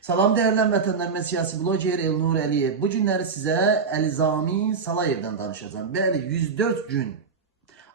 Salam değerli vətəndaşlar, mən siyasi bloger Elnur Əliyev. Bu günləri sizə Əlizami Salayevdən danışacağım. Bəli, 104 gün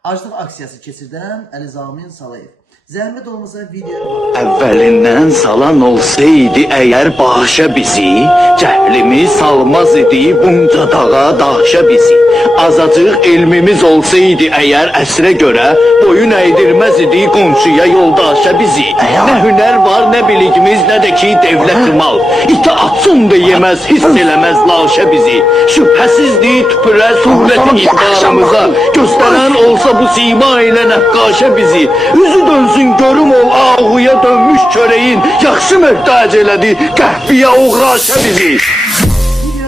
aclıq aksiyası keçirdən Əlizami Salayev. Zəhmət olmasa videoya Əvvəlindən salan olsaydı əgər bağışa bizi, cəhlimiz salmaz idi bunca dağa daşa bizi. Azacıq elmimiz olsaydı əgər əsrə görə, boyun əydirməz idi qonşuya yoldaşa bizi. Nə hünər var, nə biligimiz, nə də ki devlət mal. İti atsın da yeməz, hiss eləməz laşa bizi. Şübhəsizdir tüpürə surəti iqtidarımıza, göstərən olsa bu sima ilə nəqqaşa bizi. Üzü dönsün görüm ol ağuya dönmüş çöreğin, yaxşı möhtac elədi qəhviyə uğraşa bizi.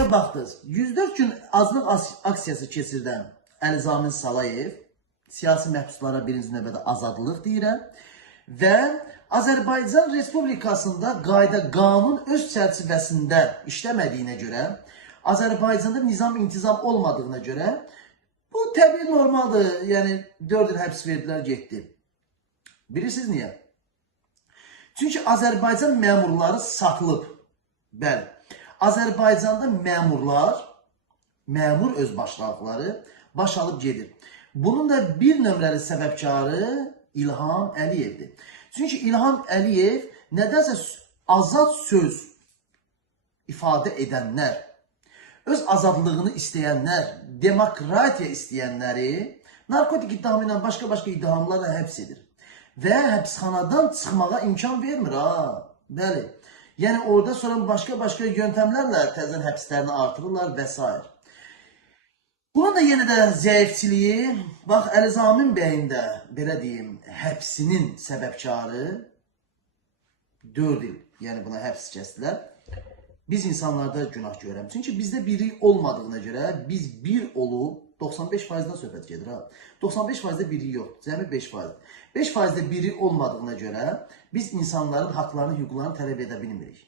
videoya baxdınız. 104 gün aclıq aksiyası keçirdən Əlizami Salayev siyasi məhbuslara birinci növbədə azadlıq deyirəm və Azərbaycan Respublikasında qayda qanun öz çərçivəsində işləmədiyinə görə, Azərbaycanda nizam intizam olmadığına görə bu təbii normaldır. Yəni 4 il həbs verdilər, getdi. Bilirsiniz niyə? Çünki Azərbaycan məmurları satılıb. Bəli. Azərbaycanda məmur öz başlıqları baş alıb gedir. Bunun da bir nömrəli səbəbkarı İlham Əliyevdir. Çünki İlham Əliyev nədənsə azad söz ifadə edənlər, öz azadlığını istəyənlər, demokratiya istəyənləri narkotik iddiamı ilə başqa iddiamlarla həbs edir. Və həbsxanadan çıxmağa imkan vermir ha. Bəli. Yəni orada sonra başqa yöntəmlərlə təzən həbslərini artırırlar və s. Bunun da yenə də zəifçiliyi, bax Əlizamin bəyin də belə deyim, həbsinin səbəbkarı 4 il, yəni buna həbs kəsdilər. Biz insanlarda günah görürəm. Çünki bizdə biri olmadığına görə biz bir olub 95%-dən söhbət gedir ha. 95%-də biri yox, cəmi 5%. 5%-də biri olmadığına görə biz insanların haqlarını, hüquqlarını tələb edə bilmirik.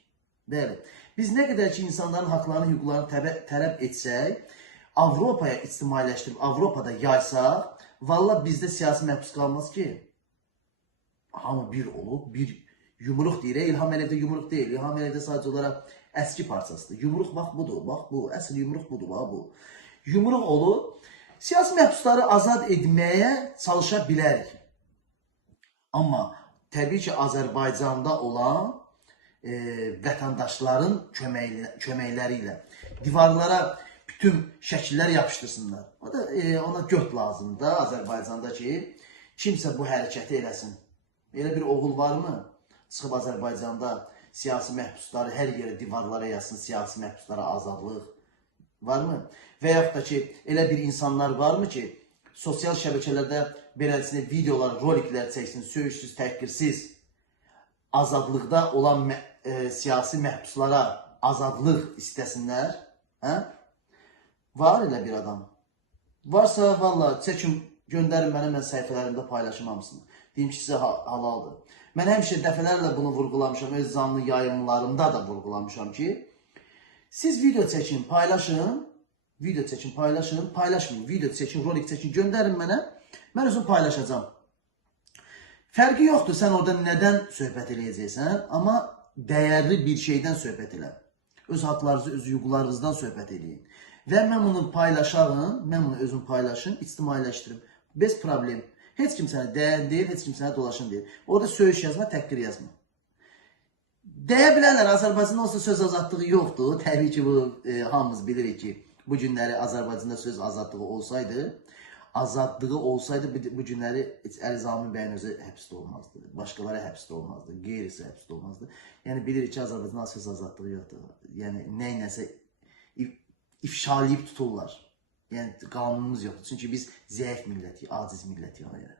Bəli. Biz nə qədər ki insanların haqlarını, hüquqlarını tələb etsək, Avropaya ictimailəşdirib, Avropada yaysaq, valla bizdə siyasi məhbus qalmaz ki. Hamı bir olub, bir yumruq deyir. İlham Əliyevdə yumruq deyil. İlham Əliyevdə sadəcə olaraq əski parçasıdır. Yumruq bax budur, bax bu. Əsl yumruq budur, bax bu. Yumruq olub, siyasi məhbusları azad etməyə çalışa bilərik. Amma təbii ki Azərbaycanda olan vətəndaşların köməkləri ilə divarlara bütün şəkillər yapışdırsınlar. O da ona göt lazımdır Azərbaycanda ki, kimsə bu hərəkəti eləsin. Elə bir oğul varmı? Çıxıb Azərbaycanda siyasi məhbusları hər yerə divarlara yazsın, siyasi məhbuslara azadlıq varmı? Və yaxud da ki, elə bir insanlar varmı ki, sosial şəbəkələrdə beləsinə videolar, roliklər çəksin, söyüşsüz, təhqirsiz, azadlıqda olan siyasi məhbuslara azadlıq istəsinlər? Hə? Var elə bir adam. Varsa, valla, çəkin, göndərin mənə, mən səhifələrimdə paylaşım hamısını. Deyim ki, sizə halaldır. Mən həmişə dəfələrlə bunu vurgulamışam, öz canlı yayımlarımda da vurgulamışam ki, siz video çəkin, paylaşın, paylaşmayın, video çəkin, rolik çəkin, göndərin mənə, mən özüm paylaşacağım. Fərqi yoxdur, sən orada nədən söhbət eləyəcəksən, amma dəyərli bir şeydən söhbət elə. Öz haqlarınızı, öz hüquqlarınızdan söhbət eləyin. Və mən bunu paylaşarım, mən bunu özüm paylaşım, ictimailəşdirim. Bez problem. Heç kim sənə dəyər deyil, heç kim sənə dolaşın deyil. Orada söyüş yazma, təhqir yazma. Deyə bilərlər, Azərbaycanda olsa söz azadlığı yoxdur. Təbii ki, bu hamımız bilirik ki, bu günləri Azərbaycanda söz azadlığı olsaydı, bu günləri Əlizami bəyin özü həbsdə olmazdı. Başqaları həbsdə olmazdı, qeyrisi həbsdə olmazdı. Yəni bilirik ki, Azərbaycanda söz azadlığı yoxdur. Yəni nəynəsə ifşalayıb tuturlar. Yəni qanunumuz yoxdur. Çünki biz zəif millətik, aciz millətik ona görə.